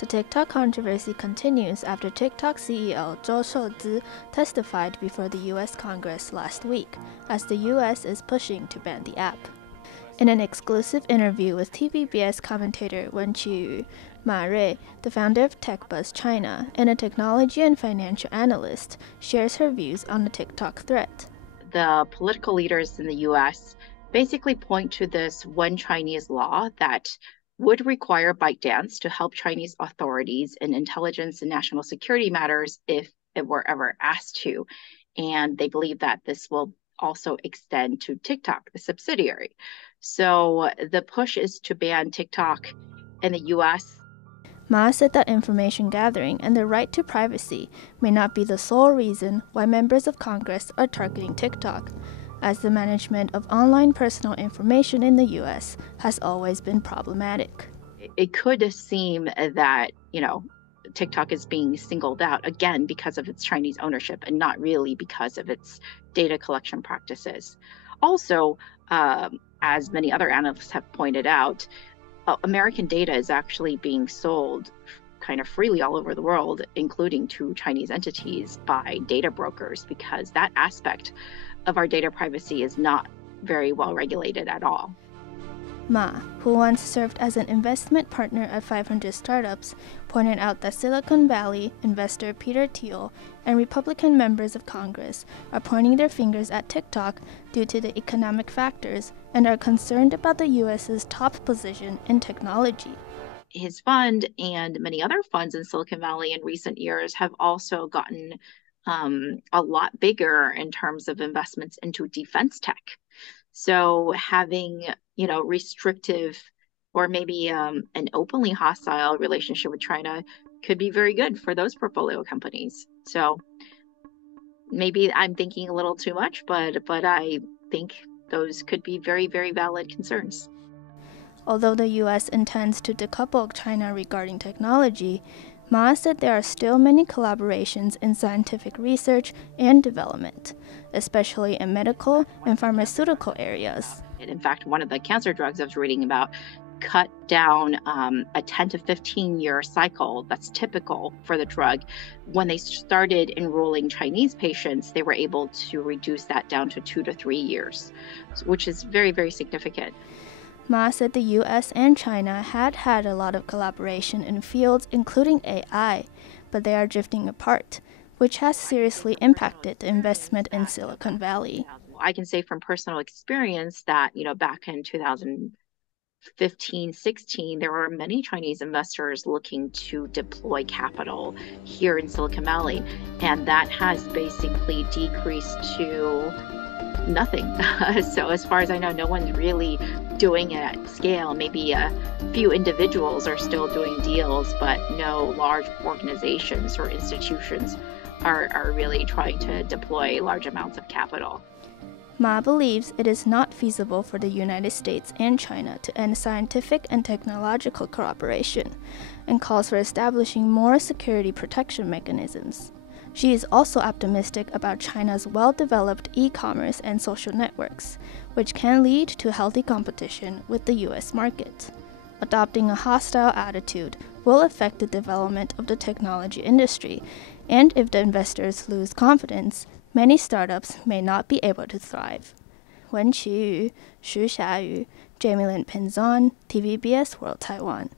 The TikTok controversy continues after TikTok CEO Zhou Shouzi testified before the U.S. Congress last week, as the U.S. is pushing to ban the app. In an exclusive interview with TVBS commentator Wen Qiyu, Ma Rui, the founder of TechBuzz China and a technology and financial analyst, shares her views on the TikTok threat. The political leaders in the U.S. basically point to this one Chinese law that would require ByteDance to help Chinese authorities in intelligence and national security matters if it were ever asked to. And they believe that this will also extend to TikTok, the subsidiary. So the push is to ban TikTok in the U.S. Ma said that information gathering and the right to privacy may not be the sole reason why members of Congress are targeting TikTok, as the management of online personal information in the U.S. has always been problematic. It could seem that, TikTok is being singled out, again, because of its Chinese ownership and not really because of its data collection practices. Also, as many other analysts have pointed out, American data is actually being sold kind of freely all over the world, including to Chinese entities by data brokers, because that aspect of our data privacy is not very well regulated at all. Ma, who once served as an investment partner at 500 startups, pointed out that Silicon Valley investor Peter Thiel and Republican members of Congress are pointing their fingers at TikTok due to the economic factors and are concerned about the U.S.'s top position in technology. His fund and many other funds in Silicon Valley in recent years have also gotten a lot bigger in terms of investments into defense tech. So having, restrictive or maybe an openly hostile relationship with China could be very good for those portfolio companies. So maybe I'm thinking a little too much, but I think those could be very, very valid concerns. Although the U.S. intends to decouple China regarding technology, Ma said there are still many collaborations in scientific research and development, especially in medical and pharmaceutical areas. In fact, one of the cancer drugs I was reading about cut down a 10 to 15 year cycle that's typical for the drug. When they started enrolling Chinese patients, they were able to reduce that down to 2 to 3 years, which is very, very significant. Ma said the U.S. and China had a lot of collaboration in fields including AI, but they are drifting apart, which has seriously impacted the investment in Silicon Valley. I can say from personal experience that, back in 2015-16, there were many Chinese investors looking to deploy capital here in Silicon Valley, and that has basically decreased to nothing. So as far as I know, no one's really doing it at scale. Maybe a few individuals are still doing deals, but no large organizations or institutions are really trying to deploy large amounts of capital. Ma believes it is not feasible for the United States and China to end scientific and technological cooperation, and calls for establishing more security protection mechanisms. She is also optimistic about China's well-developed e-commerce and social networks, which can lead to healthy competition with the U.S. market. Adopting a hostile attitude will affect the development of the technology industry, and if the investors lose confidence, many startups may not be able to thrive. Wen Qiyu, Xu Xiayu, Jamie Lin Pinzon, TVBS World Taiwan.